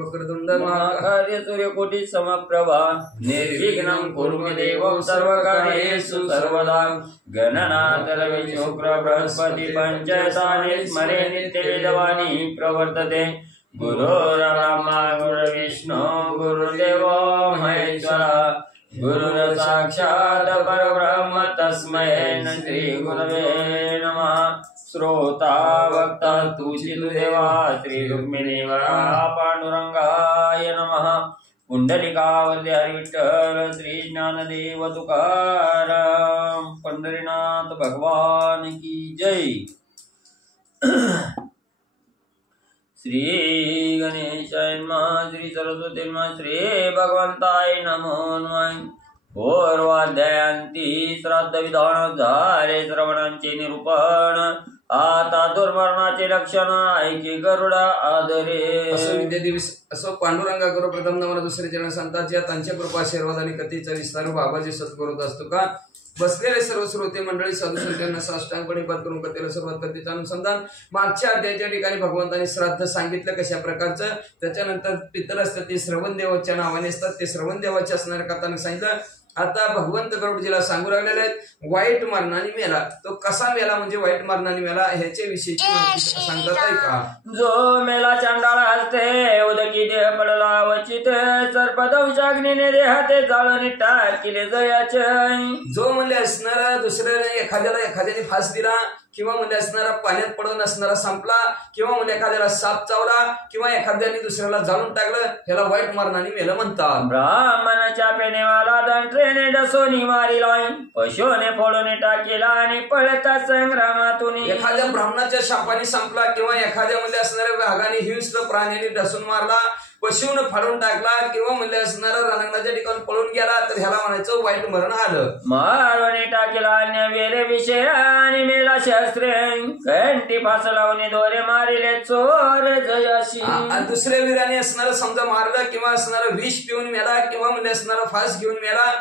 वक्रतुंड महाकाय सूर्यकोटि समप्रभा निर्विघ्नं कुरु मे देवं सर्वकार्येषु सर्वदा गणनाथ रवि शुक्र बृहस्पति पंचतानि स्मरे नित्यवेदवाणी प्रवर्तते गुरुर्ब्रह्मा गुरुर्विष्णु गुरुर्देवो महेश्वरः गुरुर् साक्षात् परब्रह्म तस्मै श्री गुरवे नमः। श्रोता वक्ता तुषितुदेवा श्री रुक्मिणी वराह पांडुरंगाय नमः। पुंडलिकावरती हरी विठ्ठल श्री ज्ञानदेव तुकाराम पंढरीनाथ भगवान की जय। श्री गणेशाय नमः श्री सरस्वती नमः श्री भगवंताय नमो नमः। पूर्वाध्यायांती श्राद्ध विधान झाले श्रवणांचे निरूपण आता दुर्मरणाचे लक्षण ऐके गरुडा आदरे। असो पांडुरंगा गुरु प्रथम नमन दुसरे चरण संतांच्या त्यांच्या कृपा आशीर्वाद आणि कथेचा विस्तार बाबाजी सत्करत असतो का। बसलेले सर्व श्रोते मंडळी साधू संतांना साष्टांगपणे पाठ करून कथेला सुरुवात कथेचं अनुसंधान मागच्या अध्यायाच्या ठिकाणी भगवंतांनी श्राद्ध सांगितलं कशा प्रकारचं। त्याच्यानंतर पितर असतात ते श्रवण देवाच्या नावाने असतात, ते श्रवण देवाच्या असणाऱ्या कथांना सांगितलं। आता भगवंत गरुडजीला सांगू लागलेले आहेत वाईट मरणाने मेला, तो कसा मेला म्हणजे वाईट मरणाने मेला ह्याच्या विषयी सांगतात ऐका। जो मेला चांडाळ हसते उदकी देह पडला वचित सर्पदंशाग्नीने देहाते जाळून टाकिले जयाचे। जो म्हणजे असणारा दुसऱ्याने एखाद्याने फास दिला किंवा म्हणजे असणारा पाण्यात पडून असणारा संपला किंवा म्हणजे एखाद्याला साप चावला किंवा एखाद्याने दुसऱ्याला जाळून टाकलं ह्याला वाईट मरणाने मेलं म्हणतात। ब्राह्मणाच्या पेनेवाला दंत्रेने डसोनी मारिला पशुने फोडून टाकीला आणि पळता संग्रामातून। एखाद्या ब्राह्मणाच्या शापाने संपला किंवा एखाद्या मध्ये असणाऱ्या वाघाने हिंस्र प्राण्याने डसून मारला, पशुने फाडून टाकला किंवा म्हणजे असणारा रणांगणाच्या ठिकाणी पळून गेला तर ह्याला म्हणायचं वाईट मरण आलं। मारवणे टाकीला अन्य वेरे विषय आणि मेला शस्त्रे घंटी फास लावणे दोरे मारिले चोर जयाशी। दुसऱ्या वीराने असणारा समजा मारलं किंवा असणारा विष पिऊन मेला किंवा म्हणजे असणारा फास घेऊन मेला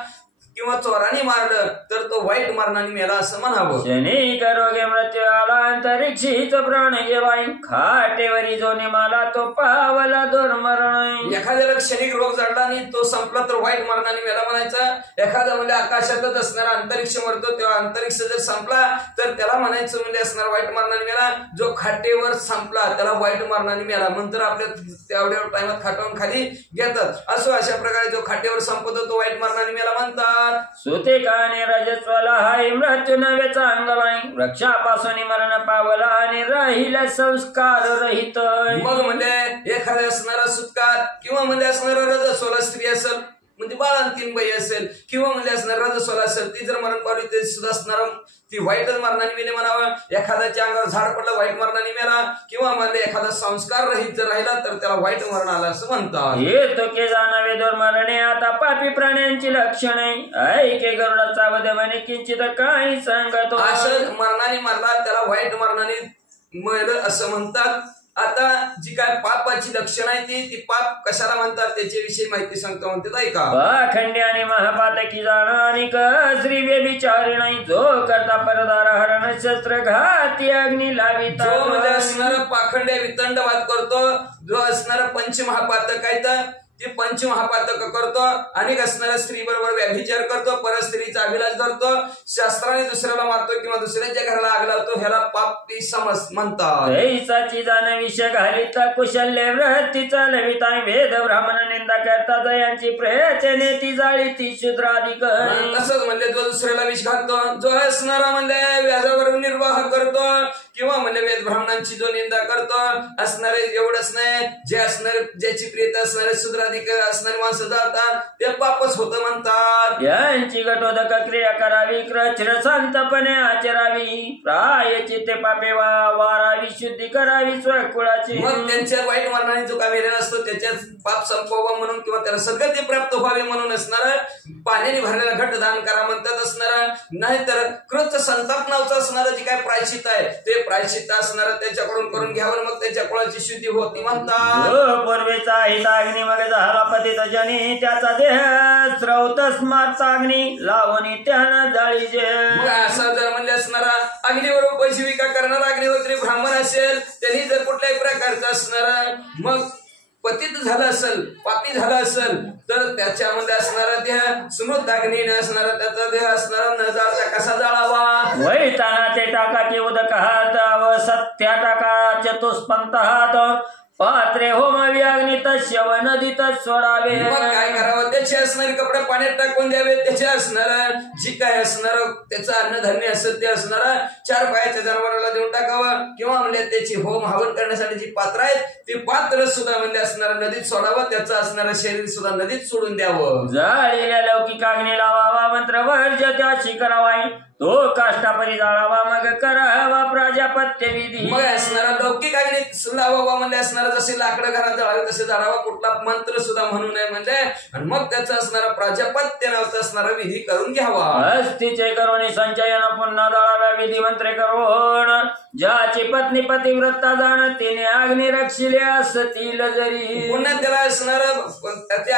किंवा चोराने मारलं तर तो वाईट मरणाने मेला असं म्हणावं। शनी करोगे मृत्यू आला अंतरिक्षीच प्राण गेवाई खाटेवरी जो निमाला तो पावला दुर्मरण। एखाद्याला क्षणिक रोग जडला आणि तो संपला तर वाईट मरणाने मेला म्हणायचं। एखादा म्हणजे आकाशातच असणारा अंतरिक्ष मरतो तेव्हा अंतरिक्ष जर संपला तर त्याला म्हणायचं म्हणजे असणारा वाईट मरणाने मेला। जो खाटेवर संपला त्याला वाईट मरणाने मेला नंतर आपल्या तेवढ्या टाइमात खाटावून खाली घेतात असो अशा प्रकारे जो खाटेवर संपतो तो वाईट मरणाने मेला म्हणतात। सुते काने रजस्वला हाय मृत्यू नव्हे चांगलाय वृक्षापासून मरण पावला आणि राहिला संस्कार रहित। मग म्हणजे एखाद्या असणारा सुतकार किंवा म्हणजे असणारा रजस्वला स्त्री असेल म्हणजे बाळांतीन बाई असेल किंवा म्हणजे असणार रजस्वला असेल ती जर मरण पावली ते सुद्धा असणार ती वाईट मरणाने मेले म्हणावं। एखाद्याच्या अंगावर झाड पडलं वाईट मरणाने मेला किंवा म्हणजे एखादा संस्कार रहित जर राहिला तर त्याला वाईट मरण आलं असं म्हणतात। हे तो के जाणावे दुर्मरणे आता पापी प्राण्यांची लक्षणे ऐके गरुडाचा वध म्हणे किंचित काही सांगतो। असं मरणाने मरला त्याला वाईट मरणाने मेलं असं म्हणतात। आता जी काय पापाची लक्षणं आहे ती पाप कशाला म्हणतात त्याच्याविषयी माहिती सांगतो म्हणते ऐका। पाखंडी आणि महापातकी जाण आणि श्री व्यभिचारी नाही जो करता परदार हरण शस्त्र घाती अग्नी लाविता। जो म्हणजे असणारा पाखंड्या वितंडवाद करतो, जो असणारा पंचमहापातक आहे तर ती पंचमहापातक करतो, अनेक असणाऱ्या स्त्री बरोबर व्यभिचार करतो, परस्त्रीचा अभिलाष धरतो, शास्त्राने दुसऱ्याला मारतो किंवा दुसऱ्याच्या घराला आग लावतो ह्याला पापी समज म्हणतात। ऐसाची जाण विषय घालिता कुशल्य वृत्ती चालविता वेद ब्राह्मण निंदा करता जयांची प्रयत्ने ती जाळी ती शूद्राधिक। तसंच म्हणजे जो दुसऱ्याला विष घालतो, जो असणारा म्हणजे व्याजावर निर्वाह करतो किंवा म्हणजे वेद ब्राह्मणांची जो निंदा करतो असणारे एवढंच नाही जे असणारे ज्याची प्रियत असणारे शूद्राधिक असणारे माणसं जातात ते पापच होतं म्हणतात। यांची घटोदक क्रिया करावी क्रचिर संतपणे आचरावी प्रायचित्ते पापे वारावी शुद्धी करावी स्वकुळाची। मग त्यांच्या वाईट मरणाने जो काय मेलेला असतो त्याच्यात पाप संपवा म्हणून किंवा त्याला सद्गती प्राप्त व्हावे म्हणून असणार पाण्याने भरलेला घट दान करा म्हणतात असणार। नाहीतर कृत संताप नावचं असणारं जे काय प्रायश्चित आहे ते प्रायश्चित असणार त्याच्याकडून करून घ्यावं मग त्याच्या कुळाची शुद्धी होती म्हणतात। पूर्वेचा हिताग्नी मग झाला पतित जनी त्याचा देह स्रौत स्मार्त अग्नी लावणी त्यानं जाळीचे। असं जर म्हणले असणारा अग्नीवर उपजीविका करणारा अग्निहोत्री ब्राह्मण असेल त्यांनी जर कुठल्याही प्रकारचा असणारा मग पतित झालं असेल, पापी झालं असेल, तर त्याच्यामध्ये असणारा देह स्मृत अग्नीने असणारा त्याचा देह असणारा न जाळता कसा जाळावा? वैतानाचे टाका की उदकात व सत्या टाका चतुष्पंथात पात्रे होमावी अग्नी तस्य व नदीत सोडावे. मग काय करावं? त्याचे असणारे कपडे पाण्यात टाकून द्यावे. त्याचे असणार जी काय असणार त्याचं अन्नधान्य असेल ते असणारा 4 पायाच्या जनावराला देऊन टाकावं, किंवा म्हणजे त्याची होम हवन करण्यासाठी जी पात्र आहेत ती पात्र सुद्धा म्हणजे असणारा नदीत सोडावं. त्याचं असणारं शरीर सुद्धा नदीत सोडून द्यावं. जाळलेल्या लौकिक अग्नी लावावा मंत्र वर्ज त्याची करावाय तो काष्टापरी जाळावा मग करावा प्राजापत्य विधी. मग असणारा लौकिक अग्नी लावावा म्हणजे असणारा जसे लाकडं घरात जाळावे तसे जाळावा, कुठला मंत्र सुद्धा म्हणू नये म्हणजे, आणि मग त्याचा असणारा प्राजापत्य नावाचा असणारा विधी करून घ्यावा. अस्थिचे करून संचयन पुन्हा जाळाव्या विधी मंत्रे करून ज्याची पत्नी पतिव्रता जाण तिने अग्नी रक्षिले असतील जरी. पुन्हा त्याला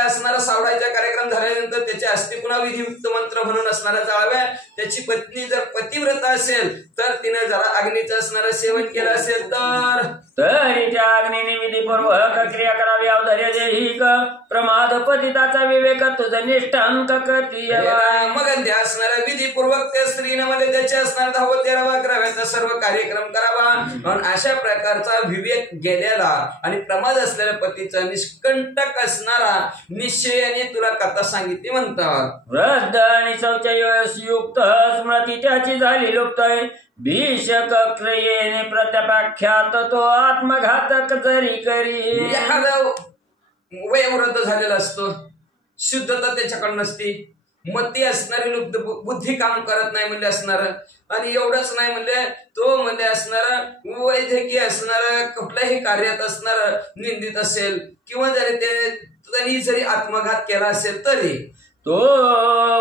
असणारा सावडायचा कार्यक्रम झाल्यानंतर त्याचे अस्थि पुन्हा विधियुक्त मंत्र म्हणून असणारा जाळाव्या. त्याची पत्नी जर पतिव्रता असेल तर तिने जरा अग्नीचं असणारं सेवन केलं असेल तरी त्या अग्नीने विधीपूर्वक क्रिया करावी. अवधर्य देहिक प्रमाद पतिताचा विवेक तुझ निष्ठांक कतीय. मग त्या असणाऱ्या विधीपूर्वक त्या स्त्रीने मध्ये त्याचे असणार 10 13 11 सर्व कार्यक्रम करावा. अशा प्रकारचा विवेक गेलेला आणि प्रमाद असलेल्या पतीचा निष्कंटक असणारा निश्चयाने तुला कथा सांगितली म्हणतात. वृद्ध आणि शौचयुक्त स्मृती त्याची झाली लुप्त भीषक क्रियेने प्रत्यपाख्यात तो आत्मघातक जरी करी. एखादा वयोवृद्ध झालेला असतो, शुद्धता त्याच्याकडे नसती, मती असणारी लुप्त, बुद्धी काम करत नाही म्हणजे असणार, आणि एवढंच नाही म्हणजे तो म्हणजे असणारा वैद्यकीय असणार कुठल्याही कार्यात असणार निंदित असेल, किंवा जरी जरी आत्मघात केला असेल तरी तो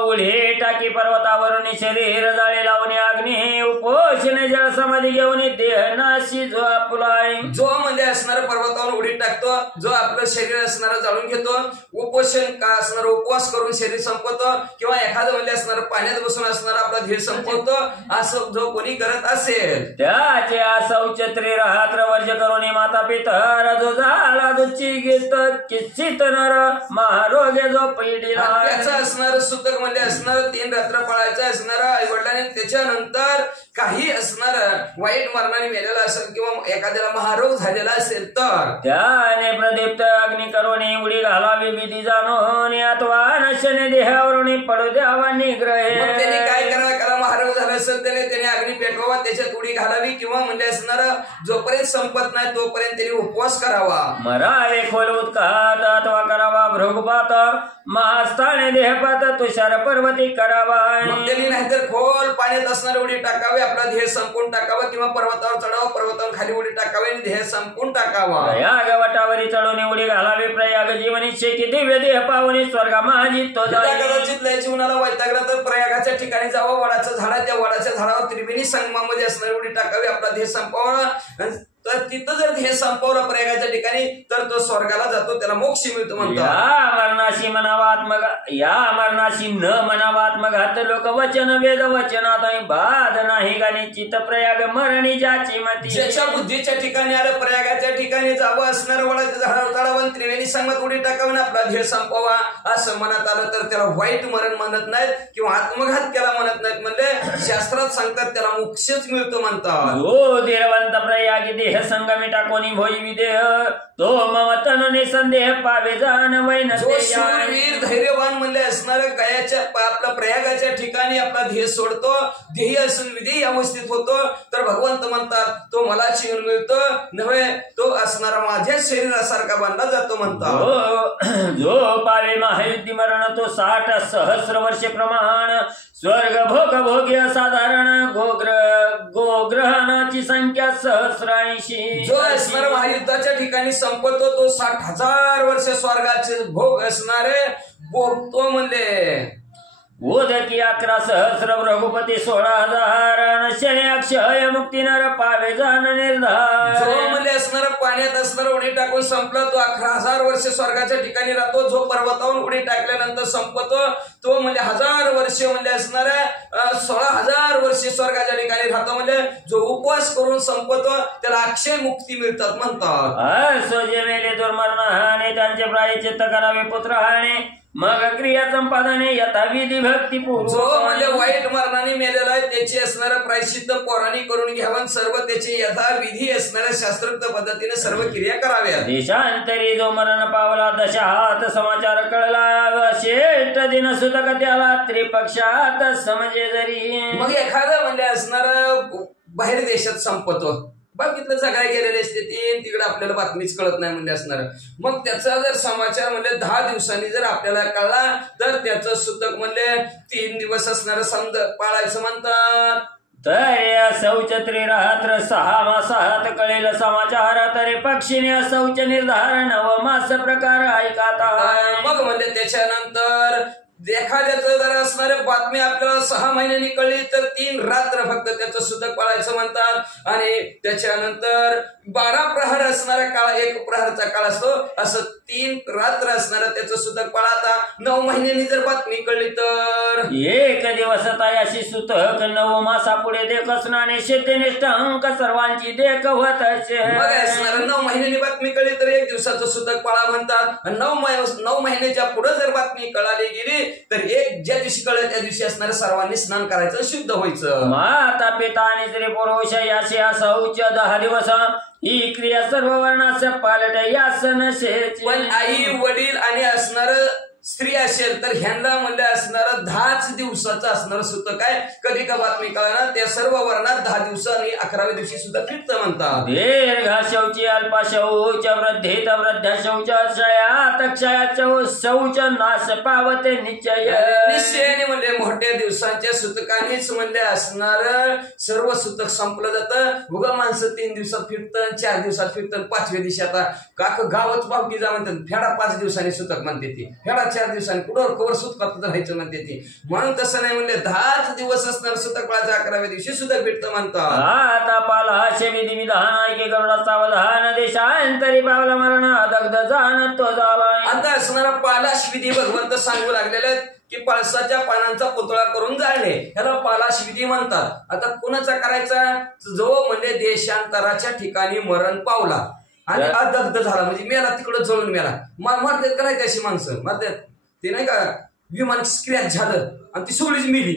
उडे टाकी पर्वतावरून शरीर जाळे लावणे अग्नी उपोषणे जल समाधी घेऊन देह नाशी जो आपलाय. जो म्हणजे असणारा पर्वतावर उडी टाकतो, जो आपलं शरीर असणारा जाळून घेतो, उपोषण का असणार उपवास करून शरीर संपवतो, किंवा एखादं म्हणजे असणार पाण्यात बसून असणारा आपला धीर संपवतो, असं जो कोणी करत असेल त्याचे असौच त्रिरात्र वर्ज करून माता पिता जो झाला दुची गीत किंचित नर महारोग्य जो पीडिला. असणार सुतक म्हणजे असणार 3 रात्र पळायचं असणार आई वडिलांनी, त्याच्यानंतर काही असणार वाईट मरणाने मेलेला असेल किंवा एखाद्याला महारोग झालेला असेल तर त्याने प्रदीप्त अग्नी करून उडी घालावी विधी जाणून अथवा नशने देहावरून पडू द्यावा निग्रह. त्याने काय करावं? त्याला महारोग झाला असेल त्याने अग्नी पेटवावा, त्याच्यात उडी घालावी, किंवा म्हणजे असणार जोपर्यंत संपत नाही तोपर्यंत त्याने उपवास करावा. मरावे खोल उत्कात अथवा करावा भृगपात महास्थाने देहपात तुषार पर्वती करावा. त्यांनी नाहीतर खोल पाण्यात असणारी उडी टाकावी, आपला ध्येय संपून टाकावा, किंवा पर्वतावर चढावं, पर्वतावर खाली उडी टाकावी आणि ध्येय संपून टाकावा. प्रयाग वटावरी चढून उडी घालावी प्रयाग जीवनी शेकी दिव्य देह पावनी स्वर्गा माझी तो कदाचित लय जीवनाला वैतागला तर प्रयागाच्या ठिकाणी जावं, वडाचं झाड, त्या वडाच्या झाडावर त्रिवेणी संगमामध्ये असणारी उडी टाकावी, आपला ध्येय संपवावा. तर तिथं जर हे संपवलं प्रयागाच्या ठिकाणी तर तो स्वर्गाला जातो, त्याला मोक्ष मिळतो म्हणतो. या मरणाशी मनावात्मक या मरणाशी न मनावात्मघात लोक वचन वेद वचनात बाध नाही गाणी चित्त प्रयाग मरणी ज्याची मती. ज्याच्या बुद्धीच्या ठिकाणी आलं प्रयागाच्या ठिकाणी जावं, असणार वडाच्या झाडावर चढावं, त्रिवेणी संगमात उडी टाकावं, आपला ध्येय संपवा असं मनात आलं तर त्याला वाईट मरण म्हणत नाहीत किंवा आत्मघात केला म्हणत नाहीत, म्हणजे शास्त्रात सांगतात त्याला मोक्षच मिळतो म्हणतात. हो देवंत प्रयागी देह संगमी टाकोनी भोई विदेह तो मम तनुने संदेह पावे जाण वैन. जो शूरवीर धैर्यवान म्हणले असणार गयाच्या आपल्या प्रयागाच्या ठिकाणी आपला ध्येय सोडतो, ध्येय असून विधी अवस्थित होतो, तर भगवंत म्हणतात तो मला जीवन मिळतो नव्हे, तो असणारा माझ्या शरीरासारखा बांधला जातो म्हणतात. जो पावे महायुद्धी मरण तो 60 सहस्र वर्षे प्रमाण स्वर्ग भोग भोग्य साधारण गोग्रहणाची संख्या सहस्रांशी. जो असणार महायुद्धाच्या ठिकाणी संपतो तो 60,000 वर्ष स्वर्गाचे भोग असणारे भोगतो म्हणले. उदकी 11 सहस्र रघुपती 16,000 शनी अक्षय मुक्ती नर पावे जाण निर्धार. जो म्हणजे असणार पाण्यात असणार उडी टाकून संपला तो 11,000 वर्ष स्वर्गाच्या ठिकाणी राहतो. जो पर्वतावरून उडी टाकल्यानंतर संपतो तो म्हणजे 1000 वर्ष म्हणजे असणार 16,000 वर्ष स्वर्गाच्या ठिकाणी राहतो. म्हणजे जो उपवास करून संपतो त्याला अक्षय मुक्ती मिळतात म्हणतात. असो जे मेले दुर्मरण हाणे त्यांचे प्रायश्चित्त करावे पुत्र हाणे मग क्रिया संपादने यथाविधी भक्तीपूर्वक. जो म्हणजे वाईट मरणाने मेलेला आहे त्याची असणारं प्रायश्चित्त पोरांनी करून घ्यावं. सर्व त्याची यथाविधी असणाऱ्या शास्त्रोक्त पद्धतीने सर्व क्रिया कराव्या. देशांतरी जो मरण पावला दशा हात समाचार कळला शेष्ट दिन सुतक त्याला त्रिपक्षात समजे जरी. मग एखादं म्हणजे असणार बाहेर देशात संपतो बघितलं सगळे गेलेले असते तिकडे आपल्याला बातमीच कळत नाही म्हणजे असणार. मग त्याचा जर समाचार म्हणजे 10 दिवसांनी जर आपल्याला कळला तर त्याचं सुतक म्हणजे 3 दिवस असणार समज पाळायचं म्हणतात. तर शौच त्रिरात्र 6 मासात कळेल समाचार तरी पक्षीने शौच निर्धार 9 मास प्रकार ऐकाता. मग म्हणजे त्याच्यानंतर एखाद्याचं जर असणारे बातमी आपल्याला 6 महिन्यांनी कळली तर 3 रात्र फक्त त्याचं सुतक पाळायचं म्हणतात. आणि त्याच्यानंतर 12 प्रहर असणारा काळ 1 प्रहरचा काळ असतो असं 3 रात्र असणारा त्याचं सुतक पाळाता. 9 महिन्यांनी जर बातमी कळली तर 1 दिवस तायाशी सुतक 9 मासापुढे देख स्नाने शेतेनिष्ठ अंक सर्वांची देख होत असे. मग असणार 9 महिन्यांनी बातमी कळली तर 1 दिवसाचं सुतक पाळा म्हणतात. 9 महिन्याच्या पुढे जर बातमी कळाली गेली तर ज्या दिवशी कळलं त्या दिवशी असणाऱ्या सर्वांनी स्नान करायचं शुद्ध व्हायचं. माता पिता आणि स्त्री पुरुष याशी शौच 10 दिवस ही क्रिया सर्व वर्णास पालट यासन. पण आई वडील आणि असणार स्त्री असेल तर ह्यांना म्हणजे असणार 10 दिवसाचं असणार सुतक आहे. कधी का बातमी कळणार त्या सर्व वर्णात 10 दिवसांनी 11व्या दिवशी सुद्धा फिरत म्हणतात. दीर्घ शौची अल्पा शौच वृद्धीत वृद्ध शौच क्षयात क्षयाच शौच नाश पावते निश्चय. निश्चयाने म्हणजे मोठ्या दिवसांच्या सुतकानेच म्हणजे असणार सर्व सुतक संपलं जातं. उगा माणसं 3 दिवसात फिरतं 4 दिवसात फिरतं 5व्या दिवशी आता काक गावच पावकी जा म्हणतात फेडा 5 दिवसांनी सुतक म्हणते ती फेडा 4 दिवसांनी कुठवर कवर सुतकात राहायचं म्हणते ती. म्हणून तसं नाही म्हणले 10 दिवस असणार सुतक पाळायचं 11व्या दिवशी सुतक भेटतं म्हणतात. आता पाला विधी विधान ऐके गरुडा सावधान देशांतरी पावला मरण दग्ध जाण तो झाला. आता असणारा पालाश विधी भगवंत सांगू लागलेले की पळसाच्या पानांचा पुतळा करून जाळणे ह्याला पालाश विधी म्हणतात. आता कुणाचा करायचा जो म्हणजे देशांतराच्या ठिकाणी मरण पावला आणि अदग्ध झाला म्हणजे मेला तिकडं जळून मेला. मरतात करायची अशी माणसं मरतात ते नाही का विमान स्क्रॅच झालं आणि ती सोळीच मिली.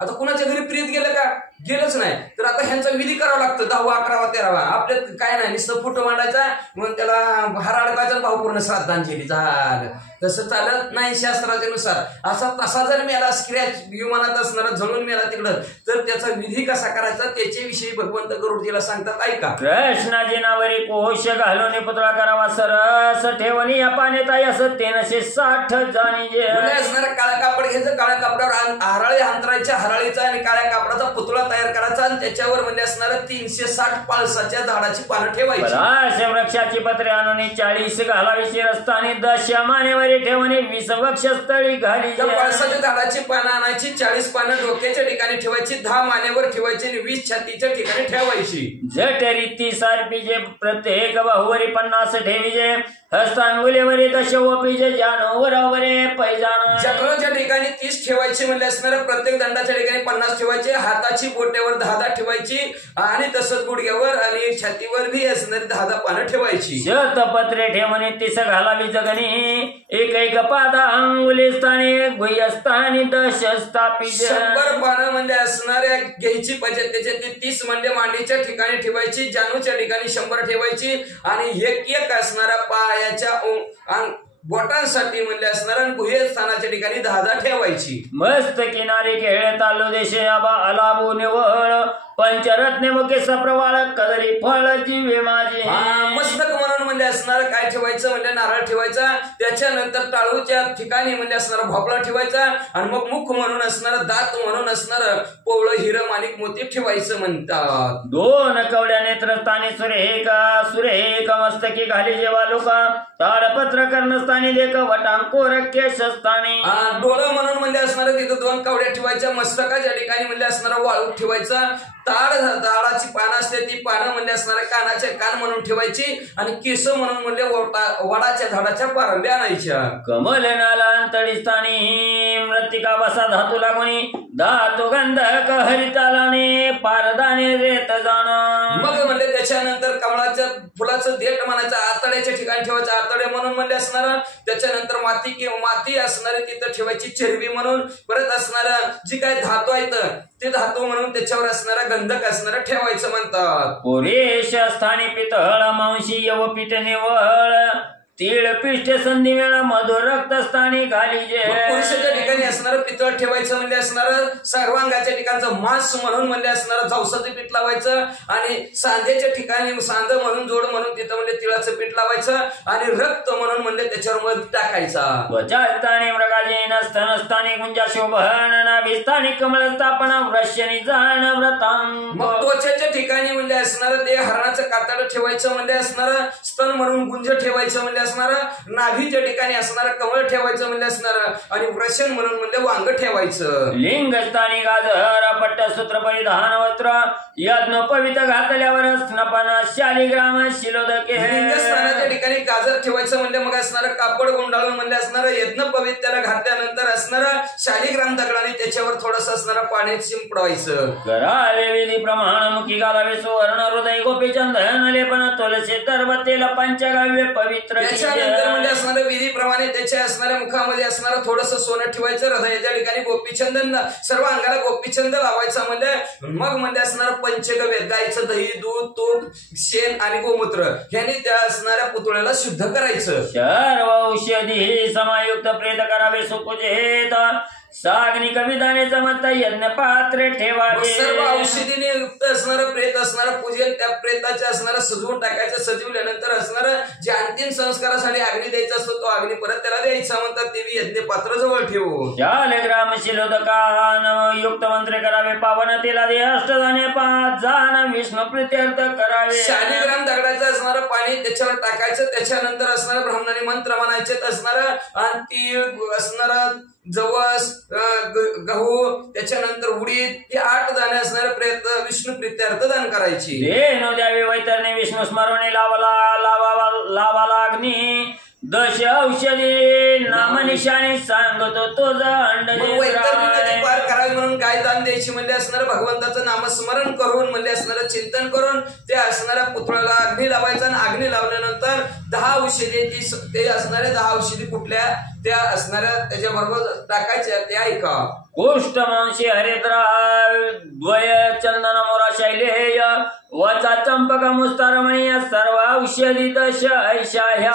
आता कुणाच्या घरी प्रीत गेलं का गेलंच नाही तर आता ह्यांचा विधी करावा लागतो 10वा 11वा 13वा. आपल्यात काय नाही नुसतं फोटो मांडायचा म्हणून त्याला हराडकाचा भावपूर्ण श्राद्धांजली झालं. तसं चालत नाही शास्त्राच्या नुसार. असा तसा जर मेला स्क्रॅच विमानात असणारा जळून मेला तिकडं तर त्याचा विधी कसा करायचा त्याच्याविषयी भगवंत गरुडजीला सांगतात ऐका. कृष्णाजी नावरी कोश घालून पुतळा करावा सरस ठेवणी या पाण्यात असं 360 जाणी असणारा काळ्या कापड घ्यायचं काळ्या कापडावर हराळी अंतरायच्या हराळीचा आणि काळ्या कापडाचा पुतळा तयार करायचा आणि त्याच्यावर म्हणजे असणारा 360 पाळसाच्या झाडाची पानं ठेवायची. वृक्षाची पत्रे आणून 40 घालावीची रस्तानी 10 मानेवर ठेवणे 20 वक्षस्थळी घाली. पळसाच्या झाडाची पानं आणायची 40 पानं डोक्याच्या ठिकाणी ठेवायची 10 मानेवर ठेवायची आणि 20 छातीच्या ठिकाणी ठेवायची. जठरी 30 अर्पीजे प्रत्येक बाहुवरी 50 ठेवीजे हस्तांगुलीवरी दशवपीजे जानवरावरे पैजान. जखमाच्या ठिकाणी 30 ठेवायची म्हणजे असणाऱ्या प्रत्येक दंडाच्या ठिकाणी 50 ठेवायचे. हाताची बोट्यावर 10 ठेवायची आणि तसंच गुडघ्यावर आणि छातीवर बी असणारी 10 पानं ठेवायची. शतपत्रे ठेवणे 30 घालावी जगणी एक पादा अंगुली स्थानी गुह्यस्थानी 10 स्थापित. 100 पानं म्हणजे असणाऱ्या घ्यायची पाहिजे त्याच्यात 30 म्हणजे मांडीच्या ठिकाणी ठेवायची जानूच्या ठिकाणी 100 ठेवायची आणि एक असणारा पायाच्या बोटांसाठी म्हणजे असणारा गुहे स्थानाच्या ठिकाणी 10 ठेवायची. मस्त किनारी खेळ तालू देशे आबा अलाबू निवळ पंचरत्ने मुखे सप्रवाळ कदली फळ जीवे माझे. मस्तक म्हणून म्हणजे असणार काय ठेवायचं म्हणजे नारळ ठेवायचा, त्याच्यानंतर टाळूच्या ठिकाणी म्हणजे असणारा भोपळा ठेवायचा, आणि मग मुख म्हणून असणार, दात म्हणून असणार पोवळ हिरं माणिक मोती ठेवायचं म्हणतात. दोन कवड्या नेत्रस्थानी सुरेख मस्तकी घाली जेव्हा लोका ताडपत्र कर्णस्थानी देख वटांकोर केशस्थानी. डोळं म्हणून म्हणजे असणार तिथं दोन कवड्या ठेवायच्या, मस्तकाच्या ठिकाणी म्हणजे असणार वाळू ठेवायचा, ताडाची पानं असते ती पानं म्हणजे असणाऱ्या कानाचे कान म्हणून ठेवायची, आणि केस म्हणून म्हणजे वडाच्या झाडाच्या पारंब्या आणायच्या. कमल नाला तडीस्थानी मृत्तिका बसा धातू लागुनी धातू गंधक हरितालाने पारदाने रेत जाण. मग म्हणजे त्याच्यानंतर कमळाच्या फुलाचं देठ म्हणायचं आतड्याच्या ठिकाणी ठेवायचं, आतडे म्हणून म्हणजे असणार. त्याच्यानंतर माती किंवा माती असणारी तिथं ठेवायची चरबी म्हणून. परत असणार जी काय धातू आहेत ते धातू म्हणून त्याच्यावर असणारा गंधक असणारा ठेवायचं म्हणतात. पुरेश स्थानी पितळ मांशी यव पीठ निवळ तीळ पिष्ट संधी वेळा मधुर रक्तस्थानी घाली जे. पुरुषाच्या ठिकाणी असणार पितळ ठेवायचं म्हणजे असणार, सर्वांगाच्या ठिकाणचं मांस म्हणून म्हणजे असणार जवसाचं पीठ लावायचं, आणि सांध्याच्या ठिकाणी सांध म्हणून जोड म्हणून तिथं म्हणजे तिळाचं पीठ लावायचं, आणि रक्त म्हणून म्हणजे त्याच्यावर मध टाकायचा. त्वचास्थानी मृगाजीन स्तनस्थानी गुंजा शोभन नाभिस्थानी कमल स्थापना वृश्यनी जाण व्रतांग. मग त्वचेच्या ठिकाणी म्हणजे असणार ते हरणाचं कातड ठेवायचं म्हणजे असणार, स्तन म्हणून गुंज ठेवायचं म्हणजे असणार, नाभीच्या ठिकाणी असणार कमळ ठेवायचं म्हणजे असणार, आणि वृषण म्हणून म्हणजे वांग ठेवायचं. लिंगस्थानी गाजर पट्ट सूत्र परिधान वस्त्र यज्ञ पवित्र घातल्यावर स्नपन शालिग्राम शिलोदके. लिंगस्थानाच्या ठिकाणी गाजर ठेवायचं म्हणजे मग असणार कापड गुंडाळून म्हणजे असणार यज्ञ पवित्र्याला घातल्यानंतर असणार शालिग्राम दगडाने त्याच्यावर थोडस असणार पाणी शिंपडवायचं. करावे विधी प्रमाण मुखी घालावे सुवर्ण हृदय गोपीचंदन लेपन तुलसी तरबतेला पंचगाव्य पवित्र. त्याच्यानंतर म्हणजे असणाऱ्या विधीप्रमाणे त्याच्या असणाऱ्या मुखामध्ये असणार थोडस सोनं ठेवायचं, हृदयाच्या ठिकाणी गोपीचंदन, सर्व अंगाला गोपीचंद लावायचं म्हणजे. मग म्हणजे असणार पंचगव्य गायचं दही दूध तूप शेण आणि गोमूत्र ह्याने त्या असणाऱ्या पुतळ्याला शुद्ध करायचं. सर्व औषधी समायुक्त प्रेत करावे सुपूजेत साग्निक विधाने जमत यज्ञ पात्र ठेवावे. सर्व औषधीने युक्त असणारं प्रेत असणारं पूजेल त्या प्रेताच्या असणारं सजवून टाकायचं. सजवल्यानंतर असणारं जे अंतिम संस्कारासाठी अग्नी द्यायचा असतो तो अग्नी परत त्याला द्यायचा म्हणतात. देवी यज्ञ पात्र जवळ ठेवून शालग्राम शिलोदकान युक्त मंत्र करावे पावन तेला दे अष्टदाने पाच जाण विष्णू प्रीत्यर्थ करावे. शालिग्राम दगडाचं असणारं पाणी त्याच्यावर टाकायचं, त्याच्यानंतर असणारं ब्राह्मणाने मंत्र म्हणायचे असणारं, आणि तीळ असणारं जवस गहू त्याच्यानंतर उडीद हे 8 दाणे असणारे प्रयत्न विष्णू प्रीत्यर्थ दान करायची. देनो द्यावी वैतरणे विष्णू स्मरणे लावा लागणी दश औषधी नाम निशाणी सांगतो तो अंड. पार करावी म्हणून काय दान द्यायची म्हणजे असणारं भगवंताचं नामस्मरण करून म्हणजे असणारं चिंतन करून ते असणाऱ्या पुतळ्याला अग्नी लावायचा, आणि अग्नी लावल्यानंतर 10 औषधी ते असणाऱ्या 10 औषधी कुठल्या त्या असणाऱ्या त्याच्याबरोबर टाकायच्या ते ऐका. कोष्ठ मांशी हरिद्राद्वय चंदन मोरा शैलेय वचा चंपक मुस्तारमणी सर्व औषधी दश ऐशा ह्या.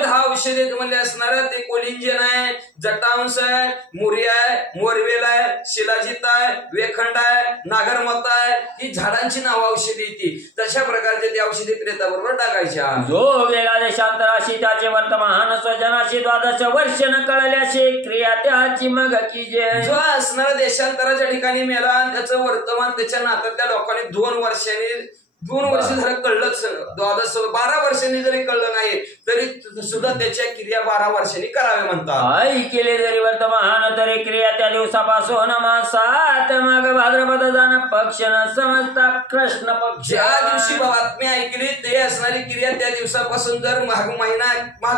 10 औषधी म्हणजे असणाऱ्या ते कोलिंजन आहे, जटांश आहे, मुरी आहे, मोरवेल आहे, शिलाजित आहे, वेखंड आहे, नागरमता आहे, ही झाडांची नाव औषधी ती. तशा प्रकारचे ते औषधी प्रेताबरोबर टाकायच्या. जो गेला देशांतराशी त्याचे वर्तमान स्वजनाशी 12 वर्ष न कळल्याशी क्रिया त्याची मग की जे. जो असणारा देशांतराच्या ठिकाणी मेला त्याचं वर्तमान त्याच्या नात्यातल्या लोकांनी 2 वर्ष झालं कळलंच, 12 वर्षांनी जरी कळलं नाही तरी सुद्धा त्याच्या क्रिया 12 वर्षांनी करावे म्हणतात. आई केले जरी वर्तमान तरी क्रिया त्या दिवसापासून 7 माग भाद्रपद जाण पक्ष न समजता कृष्ण पक्ष. ज्या दिवशी बातमी ऐकली ते असणारी क्रिया त्या दिवसापासून जर माघ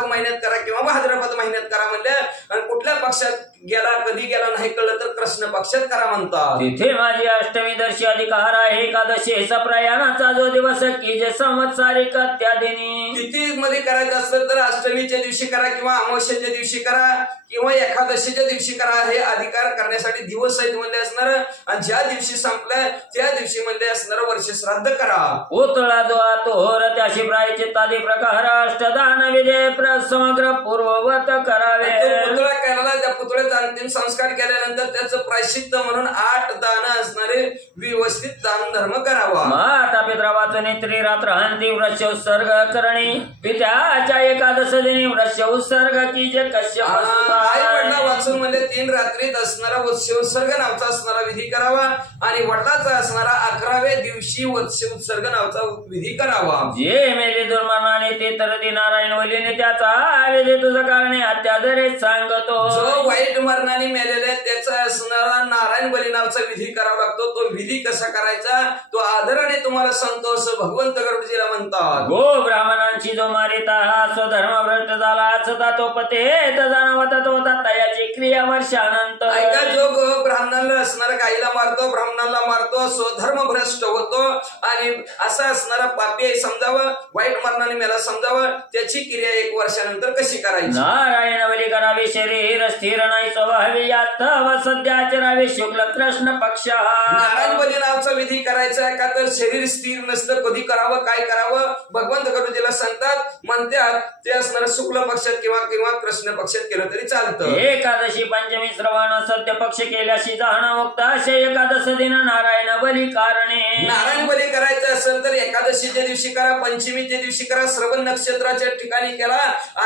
महिन्यात करा किंवा भाद्रपद महिन्यात करा म्हणले, आणि कुठल्या पक्षात गेला कधी गेला नाही कळलं तर कृष्ण पक्षात करा म्हणतात. तिथे माझी अष्टमी दर्शी अधिकार आहे एकादशीचा प्रयाणाचा जो दिवस की जे संवत्सारिक त्या दिनी. तिथी मध्ये करायचं असलं तर अष्टमीच्या दिवशी करा किंवा अमावस्येच्या दिवशी करा किंवा एकादशीच्या दिवशी करा. हे अधिकार करण्यासाठी दिवस आहेत म्हणजे असणार, आणि ज्या दिवशी संपलाय त्या दिवशी म्हणजे असणार वर्ष श्राद्ध करा. पुतळा जो तोहर त्याशी प्रायचित्तादी प्रकार अष्टदान विजय समग्र पूर्ववत करावे. पुतळा करायला त्या पुतळा पुतळे अंतिम संस्कार केल्यानंतर त्याचं प्रायश्चित्त म्हणून 8 दान असणारे व्यवस्थित दान धर्म करावा. माता पित्रा वाचून त्रिरात्र हंती वृक्ष उत्सर्ग करणे पित्याच्या एकादश दिनी वृक्ष उत्सर्ग की जे कश्यप आई वडिला वाचून म्हणजे 3 रात्रीत असणारा वत्स्य उत्सर्ग नावाचा असणारा विधी करावा आणि वडिलाचा असणारा 11व्या दिवशी वत्स्य उत्सर्ग नावाचा विधी करावा. जे मेले दुर्मरणाने ते तर ते नारायण वलीने त्याचा विधी तुझं कारणे अत्यादरे सांगतो. जो वाईट मरणाने मेलेले त्याचा असणारा नारायण बली नावाचा विधी करावा लागतो. तो विधी कसा करायचा तो आदराने तुम्हाला सांगतो असं भगवंत गरुडजीला म्हणतात. गो ब्राह्मणांची जो मारिता हा स्वधर्म भ्रष्ट झाला असता तो पते जाणवता तो याची क्रिया वर्षानंतर. ऐका जो ब्राह्मणाला असणारा गाईला मारतो ब्राह्मणाला मारतो स्वधर्म भ्रष्ट होतो आणि असा असणारा पापी समजावं वाईट मरणाने मेला समजावं त्याची क्रिया 1 वर्षानंतर कशी करायची. नारायण बली करावे शरीर स्थिर नाही स्वभावी यात सध्या आचरावे शुक्ल कृष्ण पक्ष. नारायण बली नावाचा विधी करायचा का तर शरीर स्थिर नसतं कधी करावं काय करावं भगवंत गरुडजीला सांगतात म्हणतात ते असणारा शुक्ल पक्षात किंवा कृष्ण पक्षात केलं तरी चालतं. एकादशी पंचमी श्रवण सत्य पक्ष केल्याशी जाणं मुक्त असे एकादश दिन नारायण बली कारणे. नारायण बली करायचं असेल तर एकादशीच्या दिवशी करा पंचमीच्या दिवशी करा श्रवण नक्षत्राच्या ठिकाणी केला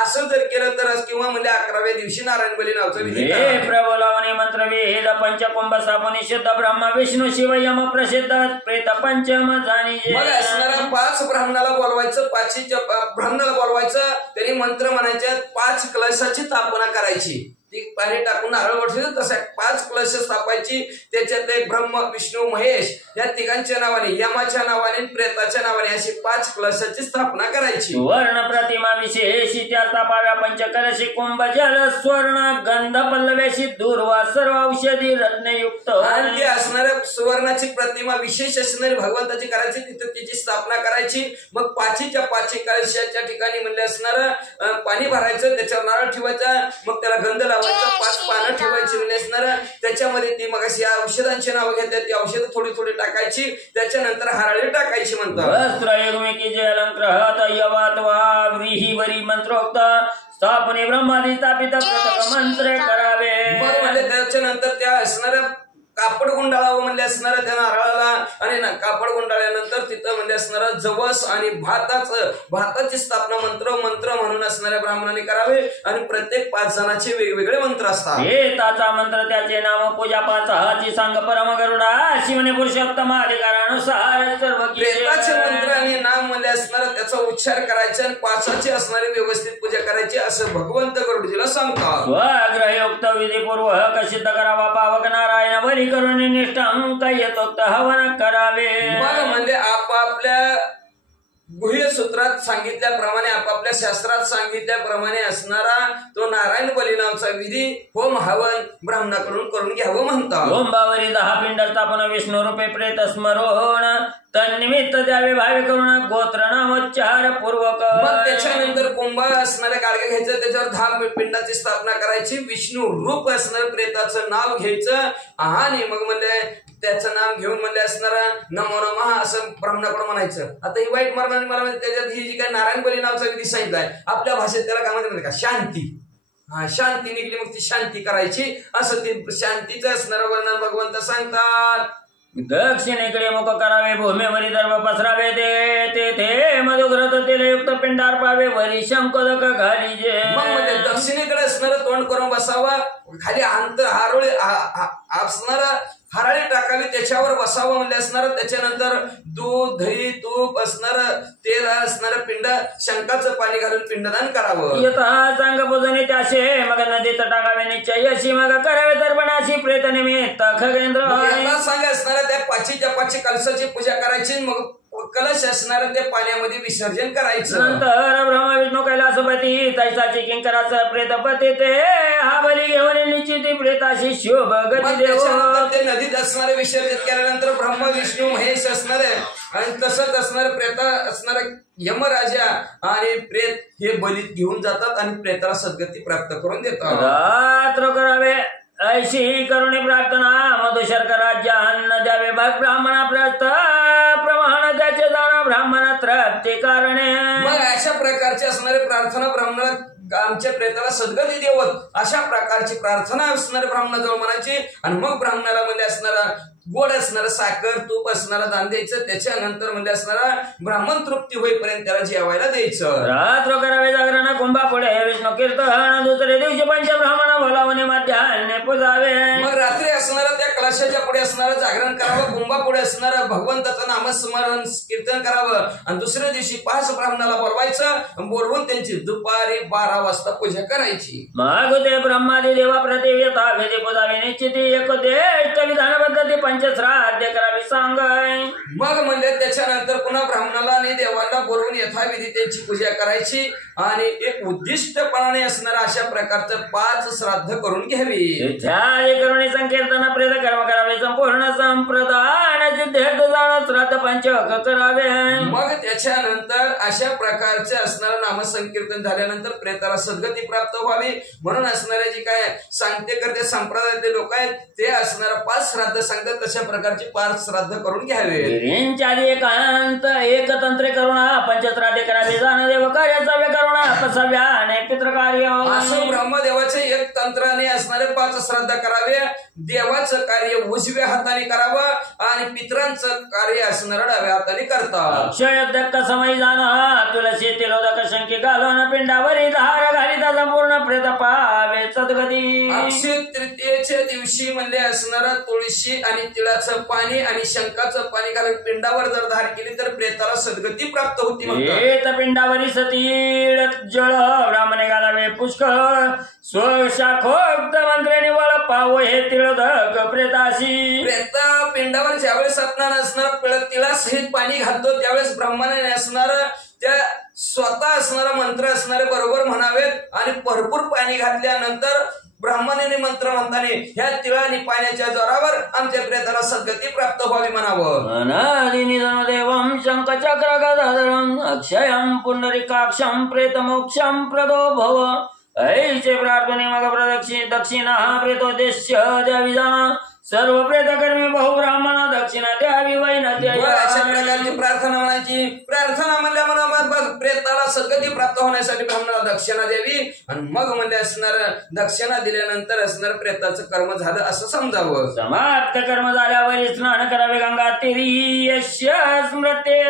असं जर केलं तर किंवा म्हणजे 11व्या दिवशी नारायण बली नावाचा विधी करा. प्रबोलावणी मंत्र वेद पंचकुंभ सापुनी शुद्ध ब्रह्म विष्णू शिव यम प्रसिद्ध प्रेत पंचम जाणी. मग असणाऱ्या 5 ब्राह्मणाला बोलवायचं 5 ब्राह्मणाला बोलवायचं त्यांनी मंत्र म्हणायचे 5 कलशाची स्थापना करायची ती पाणी टाकून नारळ वठवायचं तसा 5 कलश स्थापायची त्याच्यात एक ब्रह्म विष्णू महेश या तिघांच्या नावाने यमाच्या नावाने प्रेताच्या नावाने अशी 5 कलशाची स्थापना करायची. वर्ण प्रतिमा विशेषी त्या स्थापाव्या पंचकलशी कुंभ जल स्वर्ण गंध पल्लवेशी दूर्वा सर्व औषधी रत्नयुक्त. आणि असणाऱ्या सुवर्णाची प्रतिमा विशेष असणारी भगवंताची करायची तिथे तिची स्थापना करायची. मग 5च्या 5 कलशाच्या ठिकाणी म्हणजे असणार पाणी भरायचं त्याच्यावर नारळ ठेवायचा मग त्याला गंध लावायचा 5 पानं ठेवायची म्हणजे असणार त्याच्यामध्ये ती मग अशी औषधांची नावं घेतात ती औषधं थोडी थोडी टाकायची त्याच्यानंतर हराळी टाकायची म्हणतात. वस्त्रयुग्मिकी जे अलंकृत यवात वा व्रीहिवरी मंत्रोक्त स्थापने ब्रह्मादी स्थापित प्रथम मंत्र करावे. मग म्हणजे त्याच्यानंतर त्या असणाऱ्या कापड गुंडाळावं म्हणजे असणाऱ्या त्या नारळाला आणि कापड गुंडाळल्यानंतर तिथं म्हणजे असणारं जवस आणि भाताची स्थापना मंत्र म्हणून असणाऱ्या ब्राह्मणाने करावे आणि प्रत्येक 5 जणांचे वेगवेगळे मंत्र असतात. त्याचा मंत्र त्याचे नाम पूजा 5 हाची सांग परम गरुडा शिवने पुरुषोत्तम अधिकारानुसार सर्व प्रेताचे मंत्र आणि नाम म्हणजे असणारा त्याचा उच्चार करायचा आणि 5ची असणारी व्यवस्थित पूजा करायची असं भगवंत गरुडजीला सांगतात. स्वग्रहयुक्त विधीपूर्वक सिद्ध करावा पावक नारायण बली करून निष्ठांक यथोक्त हवन करावे. म्हणजे आपापल्या गुह्य सूत्रात सांगितल्याप्रमाणे आपापल्या शास्त्रात सांगितल्याप्रमाणे असणारा तो नारायण बली नावाचा विधी होम हवन ब्राह्मणाकडून करून घ्यावं म्हणतात. होंबावरी 10 पिंड स्थापन विष्णू रूपे प्रेत स्मरण तन्निमित्त द्यावे भावे करून गोत्र नामोच्चार पूर्वक. मग त्याच्यानंतर कुंभ असणाऱ्या गाडगे घ्यायचं त्याच्यावर 10 पिंडाची स्थापना करायची विष्णू रूप असणाऱ्या प्रेताचं नाव घ्यायचं आणि मग म्हणजे त्याचं नाम घेऊन म्हणजे असणारा नमो नमः असं ब्राह्मणाकडून म्हणायचं. आता ही वाईट मरणाने मला त्याच्यात ही जी काय नारायण बली नावाचा विधी सांगितलाय आपल्या भाषेत त्याला काय म्हणतात का शांती. शांती निघली मग ती शांती करायची असं ती शांतीचं असणारं वर्णन भगवंत सांगतात. दक्षिणेकडे मुख करावे भूमीवरी दर्भ पसरावे ते मधुग्रत तेलयुक्त पिंडार पावे वरी शंकोदक घाली जे. मग दक्षिणेकडे असणारं तोंड करून बसावा खाली हारोळी असणारा हराळी टाकावी त्याच्यावर बसावं म्हणजे असणार त्याच्यानंतर दूध दही तूप असणार तेल असणारं पिंड शंकाचं पाणी घालून पिंडदान करावं. यथा चांग पूजने त्याशे मग नदीत टाकावे निश्चय अशी मग करावे दर्पणाशी प्रेत निमित्त खगेंद्र सांगा असणाऱ्या त्या 5च्या कलशाची पूजा करायची मग कलश असणारं त्या पाण्यामध्ये विसर्जन करायचं. नंतर ब्रह्मा विष्णू कैलासपती तैसाची किंकराचं प्रेतपती ते हा बली घेऊन निश्चिती प्रेताशी शोभ गती देव. ते नदीत असणारे विसर्जित केल्यानंतर ब्रह्मा विष्णू महेश असणारे आणि तसंच असणारे प्रेत असणारे यमराजा आणि प्रेत हे बलीत घेऊन जातात आणि प्रेताला सद्गती प्राप्त करून देतात. रात्र करावे ऐशी करुणी प्रार्थना मधुशर्क राज्य अन्न द्यावे भाग ब्राह्मणा प्रमाण त्याचे दाना ब्राह्मण त्राप्ती कारणे. मग अशा प्रकारचे असणारे प्रार्थना ब्राह्मणाला आमच्या प्रेताला सद्गती देवत अशा प्रकारची प्रार्थना असणाऱ्या ब्राह्मणाजवळ म्हणायची. आणि मग ब्राह्मणाला म्हणजे असणारा गोड असणारा साखर तूप असणारा दान द्यायचं. त्याच्यानंतर म्हणजे असणारा ब्राह्मण तृप्ती होईपर्यंत त्याला जेवायला द्यायचं. रात्र करावे जागरण कुंभा पुढे विष्णू कीर्तन दुसरे दिवशी पंचब्राह्मण बोलावणे मध्यान्ह पुजावे. मग रात्री असणारा त्या कलशाच्या पुढे असणारं जागरण करावं. कुंभा पुढे असणारं भगवंताचं नामस्मरण कीर्तन करावं. आणि दुसऱ्या दिवशी 5 ब्राह्मणाला बोलवायचं. बोलवून त्यांची दुपारी 12 वाजता पूजा करायची. मग ते ब्रह्मादी देवा प्रति यथा विधी पुजावे निश्चिती एकोदेष्ट विधान पद्धती पंचश्राद्ध करावी सांगाय. मग म्हणजे त्याच्यानंतर पुन्हा ब्राह्मणाला आणि देवांना बोलवून यथाविधी त्यांची पूजा करायची. आणि एक उद्दिष्टपणाने असणारा अशा प्रकारचं 5 श्राद्ध करून घ्यावी. करुणी संकीर्तन प्रेत कर्म करावे संपूर्ण संप्रदान सिद्धेत जाण श्राद्ध पंचक करावे. मग त्याच्यानंतर अशा प्रकारचे असणारं नामसंकीर्तन झाल्यानंतर प्रेताला सद्गती प्राप्त व्हावी म्हणून असणारे जे काय सांगते करते संप्रदायातले लोक आहेत ते असणारा 5 श्राद्ध सांगतात. तशा प्रकारचे 5 श्राद्ध करून घ्यावे. एकांत एकतंत्रे करुणा पंचश्राद्धे करावे जाण देव कार्य सव्य करुणा अपसव्याने पितृकार्य. असं ब्रह्मदेवाचे एक तंत्राने असणारे 5 श्राद्ध करावे. देवाचं कार्य उजव्या हाताने करावं आणि पितरांचं कार्य असणारं डाव्या हाताने करतात. क्षयदक्क समय जाण तुलसी तिरोधक शंकी घालून पिंडावरी धार घालिता संपूर्ण प्रेत पावे सद्गती. अक्षय तृतीयेच्या दिवशी म्हणजे असणारा तुळशी आणि तिळाचं पाणी आणि शंकाचं पाणी घालून पिंडावर जर धार केली तर प्रेताला सद्गती प्राप्त होती म्हणतात. पिंडावरी सतीळ जळ ब्राह्मणे घालावे पुष्कळ स्वशाखोक्त मंत्रे निवळ पाव हे तिळधक प्रेताशी. प्रेता पिंडावर ज्यावेळेस स्नान असणार तिला सहित पाणी घालतो त्यावेळेस ब्राह्मणाने असणार त्या स्वतः असणारा मंत्र असणारे बरोबर म्हणावेत. आणि भरपूर पाणी घातल्यानंतर ब्राह्मणाने मंत्र म्हणताना ह्या तिळा आणि पाण्याच्या जोरावर आमच्या प्रेताला सद्गती प्राप्त व्हावी म्हणावं. अनादिनिधन देवं शंखचक्र गदाधरं अक्षयं पुंडरीकाक्षं प्रेतमोक्षं प्रदो भव. ऐचे प्रार्थने मग दक्षिणा प्रेतोद्देश्य द्यावी जाण सर्व प्रेतकर्मी बहु ब्राह्मण दक्षिणा द्यावी वैनद्या. अशा प्रकारची प्रार्थना म्हणायची. प्रार्थना म्हणल्या म्हणा प्रेताला सद्गती प्राप्त होण्यासाठी ब्राह्मणाला दक्षिणा द्यावी. आणि मग म्हणजे असणार दक्षिणा दिल्यानंतर असणार प्रेताचं कर्म झालं असं समजावं. समाप्त कर्म झाल्यावर स्नान करावे गंगा तीरी यस्य स्मृते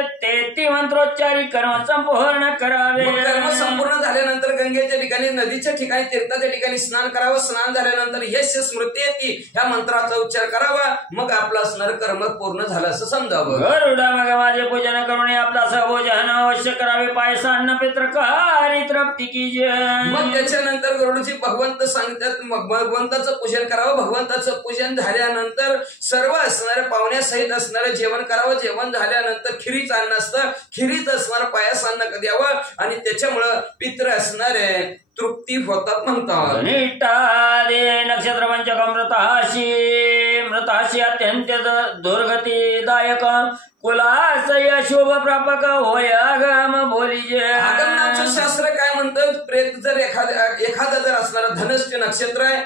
ते मंत्रोच्चारी कर्म संपूर्ण करावे. कर्म संपूर्ण झाल्यानंतर गंगेच्या ठिकाणी नदीच्या ठिकाणी तीर्थाच्या ठिकाणी स्नान करावं. स्नान झाल्यानंतर यस्य स्मृती येते ह्या मंत्राचा उच्चार करावा. मग आपलं असणार कर्म पूर्ण झालं असं समजावं. गरुडा मग माझे पूजन करून आपला सहभोजन अवश्य करावे. पायसान्न पित्रकारी तृप्ती की जय. मग त्याच्यानंतर गरुडची भगवंत सांगतात मग भगवंताचं पूजन करावं. भगवंताचं पूजन झाल्यानंतर सर्व असणारे पाहुण्यासहित असणारे जेवण करावं. जेवण झाल्यानंतर खिरीचं अन्न असतं. खिरीत असणारं पायास अन्न द्यावं आणि त्याच्यामुळं पित्र असणारे तृप्ती होतात म्हणतात. नक्षत्र पंचक मृताशी अत्यंत दुर्गतीदायक कुलाशय शुभ प्रापक होय आगम बोलीजे. आगमनाचं शास्त्र काय म्हणतं. प्रेत जर एखादा जर असणारा धनश्च नक्षत्र आहे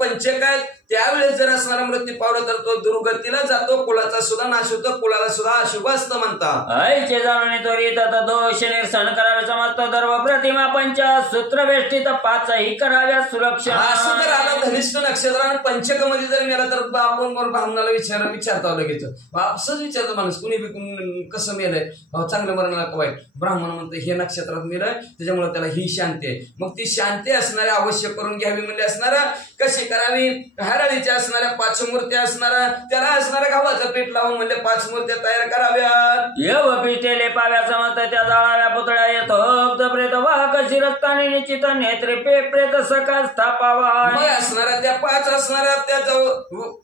पंचक आहेत त्यावेळेस जर असणारा मृत्यू पावला तर तो दुर्गतीला जातो. कुळाचा सुद्धा नाश होतो. कुळाला सुद्धा अशुभ असतं म्हणतात. ऐचे जाणून त्वरित दोष निरसन करावे. समस्त सर्व प्रतिमा पंच सूत्र वेष्टीत 5ही कराव्या सुरक्षा. असं जर आला धनिष्ठ नक्षत्र आणि पंचक मध्ये जर मेला तर आपण ब्राह्मणाला विचारता लगेच असंच विचारतो माणूस कुणी कसं मेलंय चांगलं मरणाला का वाईट. ब्राह्मण म्हणतो हे नक्षत्रात मेलंय त्याच्यामुळे त्याला ही शांती आहे. मग ती शांती असणारी आवश्यक करून घ्यावी. म्हणजे असणारा कशी करावी. हरळीच्या असणाऱ्या 5 मूर्त्या असणाऱ्या त्याला असणाऱ्या गव्हाचं पीठ लावून म्हणजे 5 मूर्त्या तयार कराव्यात. यव पिठेले पाव्या समत त्या जाळाव्या पुतळ्या येतो प्रेत वाहक शिरस्तानी निश्चित नेत्रे प्रेत सकाळ स्थापावा. असणाऱ्या त्या 5 असणाऱ्या त्या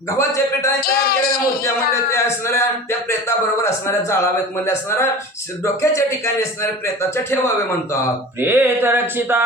गव्हाच्या पिठाने तयार केलेल्या मूर्त्या म्हणजे त्या असणाऱ्या त्या प्रेताबरोबर असणाऱ्या जाळाव्यात. म्हणजे असणाऱ्या डोक्याच्या ठिकाणी असणाऱ्या प्रेताच्या ठेवावे म्हणतात. प्रेत रक्षिता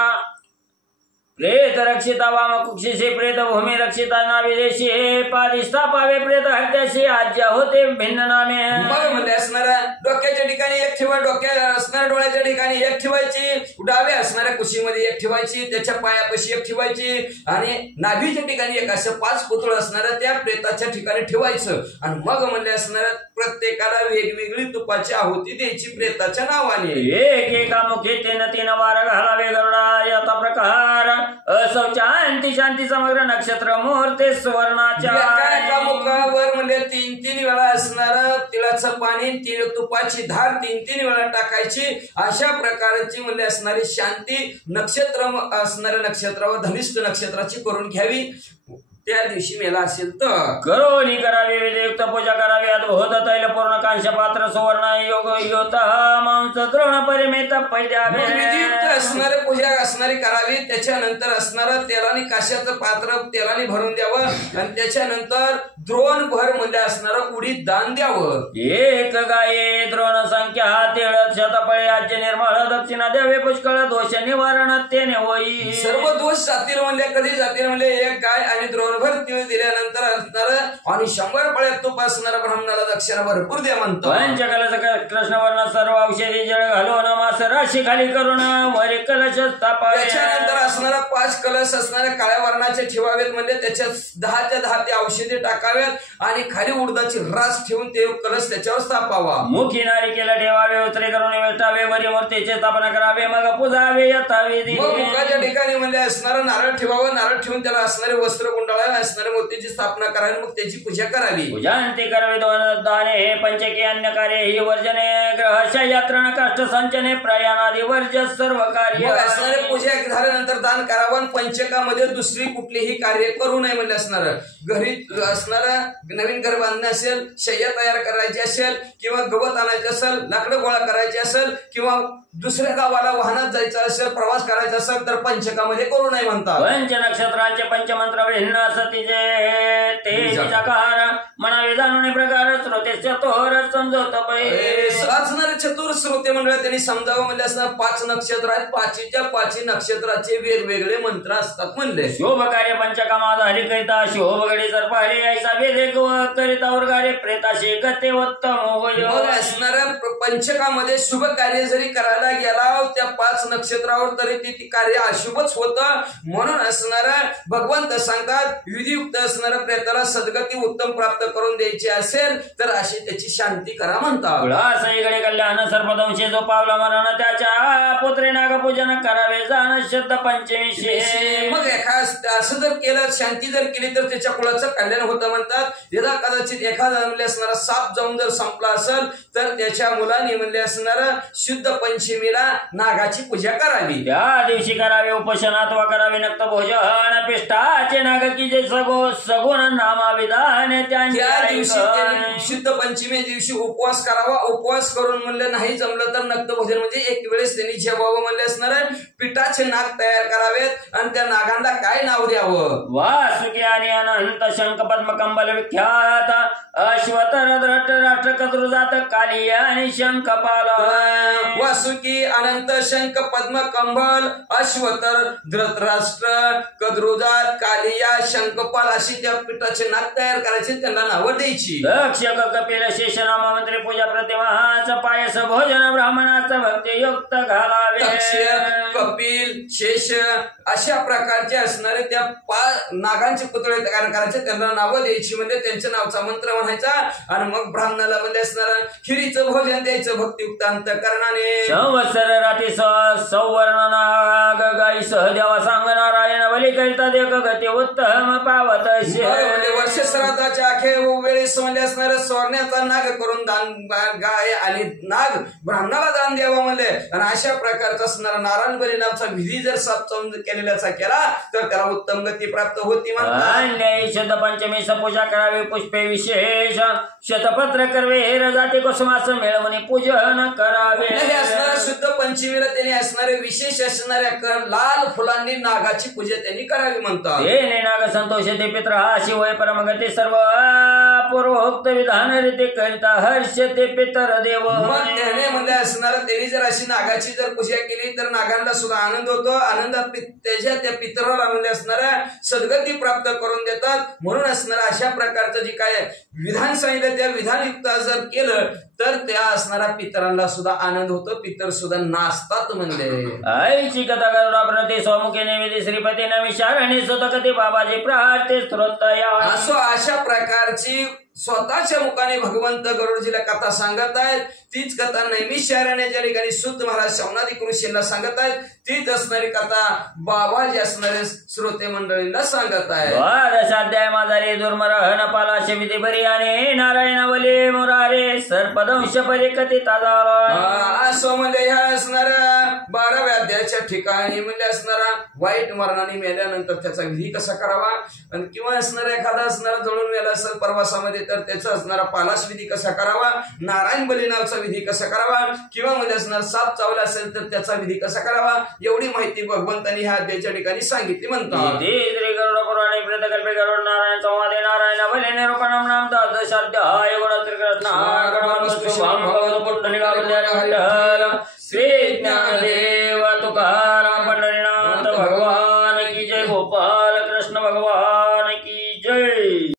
प्रेत रक्षिता वाम कुक्षिषे प्रेत भूमी रक्षिता नाविदेशी पादिस्थापावे प्रेत हत्याशी आज्या होते भिन्न नामे. मग म्हणजे असणाऱ्या डोक्याच्या ठिकाणी एक ठेवा, डोक्या असणाऱ्या डोळ्याच्या ठिकाणी एक ठेवायची, डाव्या असणाऱ्या कुशीमध्ये एक ठेवायची, त्याच्या पायापाशी एक ठेवायची आणि नाभीच्या ठिकाणी एक असं 5 पुतळ असणाऱ्या त्या प्रेताच्या ठिकाणी ठेवायचं. आणि मग म्हणजे असणाऱ्या प्रत्येकाला वेगवेगळी तुपाची आहुती द्यायची प्रेताच्या नावाने. एक एका मुखी 3 वार घालावे गरुडा याचा प्रकार असौचांती शांती समग्र नक्षत्र मुहूर्ते सुवर्णाच्या. एका मुखावर म्हणजे 3 वेळा असणार तिळाचं पाणी, तुपाची धार 3 वेळा टाकायची. अशा प्रकारची म्हणजे असणारी शांती नक्षत्र असणाऱ्या नक्षत्रावर धनिष्ठ नक्षत्राची करून घ्यावी. त्या दिवशी मेला असेल तर करोनी करावी, विधियुक्त पूजा करावी. अद्भुत तैल पूर्ण कांश पात्र सुवर्ण योग योत मांस द्रोण परिमेत पैद्यावे. विधियुक्त असणारे पूजा असणारी करावी. त्याच्यानंतर असणारं तेलाने काशाचं पात्र तेलाने भरून द्यावं आणि त्याच्यानंतर द्रोण भर म्हणजे असणारं उडीद दान द्यावं. एक गाये द्रोण संख्या तेळ शतपळे आज्य निर्मळ दक्षिणा द्यावे पुष्कळ दोष निवारण तेने होई. सर्व दोष जातील म्हणले कधी जातील म्हणले एक गाय आणि द्रोणभर तीळ दिल्यानंतर असणार आणि 100 पळ्यात तूप असणारा ब्राह्मणाला दक्षिणा भरपूर द्या म्हणतो. पंचकलश कृष्णवर्ण सर्व औषधी जळ घालून मास राशी खाली करून वरी कलश स्थापावे. त्याच्यानंतर असणारा 5 कलश असणाऱ्या काळ्या वर्णाचे ठेवावेत म्हणजे त्याच्यात 10च्या 10 ते औषधी टाकावेत आणि खाली उडदाची रास ठेवून ते कलश त्याच्यावर स्थापावा. मुखी नारिकेला ठेवावे उतरे करून वेटावे वरी मूर्तीची स्थापना करावे मग पूजावे यथाविधी. मग मुखाच्या ठिकाणी म्हणजे असणारं नारळ ठेवावं, नारळ ठेवून त्याला असणारे वस्त्र गुंडाळावे, असणाऱ्या मूर्तीची स्थापना करावी, मग त्याची पूजा करावी. पूजांती करावी 2 दाने हे पंचकी अन्य कार्य ही वर्जने ग्रहशा यात्रा काष्ट संचने प्रयाणादी वर्ज सर्व कार्य. मग असणारे पूजा झाल्यानंतर दान करावं. पंचकामध्ये दुसरी कुठलीही कार्य करू नये म्हणजे असणार. घरी असणारा नवीन घर बांधणे असेल, शय्या तयार करायची असेल किंवा गवत आणायचे असेल, लाकडं गोळा करायची असेल किंवा दुसऱ्या गावाला वाहनात जायचं असेल, प्रवास करायचा असेल तर पंचकामध्ये करू नये म्हणतात. पंच नक्षत्रांचे पंचमंत्र भिन्न सतीचे ते चकार म्हणावे जाणून प्रकार श्रोते चतुर समजवत असणारे चतुर श्रोते मंडळ त्यांनी समजावं म्हणजे असणार 5 नक्षत्र आहेत, 5च्या 5 नक्षत्राचे वेगवेगळे मंत्र असतात म्हणले. शोभ कार्य पंचकामा झाली करिता शोभ गडी जर पाहिले ऐसा वेद करिता वर्गारे प्रेताशी गते उत्तम असणाऱ्या पंचकामध्ये शुभ कार्य जरी करायला गेला त्या 5 नक्षत्रावर तरी ती कार्य अशुभच होतं. म्हणून असणारा भगवंत सांगतात विधियुक्त असणाऱ्या प्रेताला सद्गती उत्तम प्राप्त करून द्यायची असेल तर अशी त्याची शांती करा म्हणतात. सईकडे कल्याण सर्पदंशी जो पावला मरण त्याच्या पुत्रे नागपूजन करावे जाण शुद्ध पंचमी. मग असं जर केलं शांती जर केली तर त्याच्या कुळाचं कल्याण होतं म्हणतात. यदा कदाचित एखादा म्हणले असणारा साप जाऊन जर संपला असेल तर त्याच्या मुलांनी म्हणले असणार शुद्ध पंचमीला नागाची पूजा करावी. त्या दिवशी करावे उपोषण अथवा करावे नक्त भोजन पिष्टाचे नाग की जे सगुण नामाविधान त्या दिवशी शुद्ध पंचमी दिवशी उपवास करावा. उपवास करून म्हणलं नाही जमलं तर नक्त भोजन म्हणजे एक वेळेस त्यांनी जेवावं म्हणले असणार. पिठाचे नाग तयार करावेत आणि त्या नागांना काय नाव द्यावं. वासुकी आणि अनंत शंख पद्म कंबल विख्यात अश्वतर राष्ट्र कद्रुजात काली आणि शंखपाल. वासुकी अनंत शंख पद्म कंबल अश्वतर धृतराष्ट्र कद्रुजात कालिया शंखपाल अशी त्या पिठाचे नाग तयार करायचे, त्यांना नावं द्यायची. दक्ष कपिल शेष नाम मंत्री पूजा प्रतिमाच पायस भोजन ब्राह्मणाचं भक्तियुक्त घालावे. कपिल शेष अशा प्रकारचे असणारे त्या 5 नागांचे पुतळे तयार करायचे, त्यांना नावं द्यायची म्हणजे त्यांच्या नावाचा मंत्र म्हणायचा आणि मग ब्राह्मणाला म्हणजे असणार खिरीचं भोजन द्यायचं भक्तियुक्त अंतःकरणाने. संवत्सर रात्री सौवर्ण नाग गाई सहदेवा सांग नारायण बली करिता देव गती उत्तम पावत. वर्ष श्राद्धाच्या अखेर वेळेस म्हणजे असणार स्वर्ण्याचा नाग करून दान गाय आणि नाग ब्राह्मणाला दान द्यावा म्हणले. आणि अशा प्रकारचा असणारा नारायण बली नावाचा विधी जर केलेल्याचा केला तर त्याला उत्तम गती प्राप्त होती म्हणतात. शुद्ध पंचमी पूजा करावी पुष्पे विशेष शतपत्र करवे हेर जाती कुसुमास मिळवणे पूजन करावे. असणाऱ्या शुद्ध पंचमीला त्यांनी असणारे विशेष असणाऱ्या लाल फुलांनी नागाची पूजा त्यांनी त्यांनी करावी म्हणतात. तेने नाग संतोष ते पित्र हा शिवय परमगती सर्व पूर्वोक्त विधान रीते करिता हर्ष ते पितर देव. मग त्याने म्हणजे असणार त्यांनी जर अशी नागाची जर पूजा केली तर नागांना सुद्धा आनंद होतो. आनंदात त्याच्या त्या पितराला म्हणजे असणाऱ्या सद्गती प्राप्त करून देतात. म्हणून असणार अशा प्रकारचं जे काय विधान सांगितलं त्या विधानयुक्त जर केलं तर त्या असणाऱ्या पितरांना सुद्धा आनंद होतो. पितर सुद्धा नाचतात म्हणले. आईची कथा करुणा प्रति स्वमुखे नैवेद्य श्रीपती नवी शारणी सुतकती बाबाजी प्रहार ते स्त्रोत या. असो अशा प्रकारची स्वतःच्या मुखाने भगवंत गरुडजीला कथा सांगत आहेत. तीच कथा नैमिषारण्याच्या ठिकाणी सुत महाराज शौनादिक ऋषीला सांगत आहेत. तीच असणारी कथा बाबाजी असणारे श्रोते मंडळींना सांगत आहेत. द्वादशाध्याय माझारे दुर्मरहन पाला शमिती बरी आणि नारायण वले मुरारे सर्पदंश परिकथिता झाला. असो म्हणजे ह्या असणाऱ्या 12व्या अध्यायाच्या ठिकाणी म्हणजे असणारा वाईट मरणाने मेल्यानंतर त्याचा विधी कसा करावा आणि किंवा असणारा एखादा असणारा जळून मेला असेल प्रवासामध्ये तर त्याचा असणारा पालाश विधी कसा करावा, नारायण बली नावचा विधी कसा करावा किंवा मध्ये असणारा साप चावला असेल तर त्याचा विधी कसा करावा एवढी माहिती भगवंतांनी ह्या अध्यायाच्या ठिकाणी सांगितली म्हणतात. श्री गरुड पुराणे प्रेतकल्पे गरुड नारायण संवादे नारायण बले निरूपणम नाम द्वादशाध्याय गुण त्रिकृष्ण